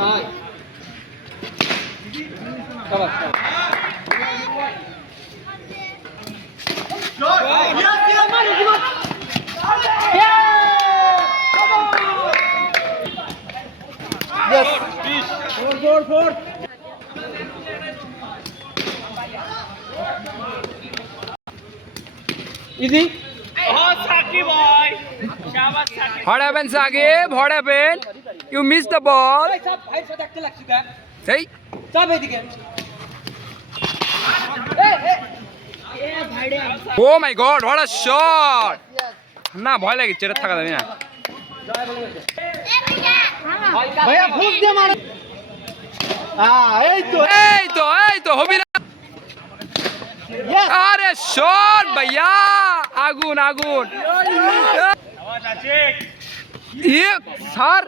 ভাই easy What happened, Sagib? What happened? You missed the ball. Hey, সব এদিকে oh my God, what a shot! না ভয় লাগে চেরা থাকা যাবে না ভাইয়া ফুস দিয়ে মারে এই তো হবি না আরে শট ভাইয়া আগুন আগুন স্যার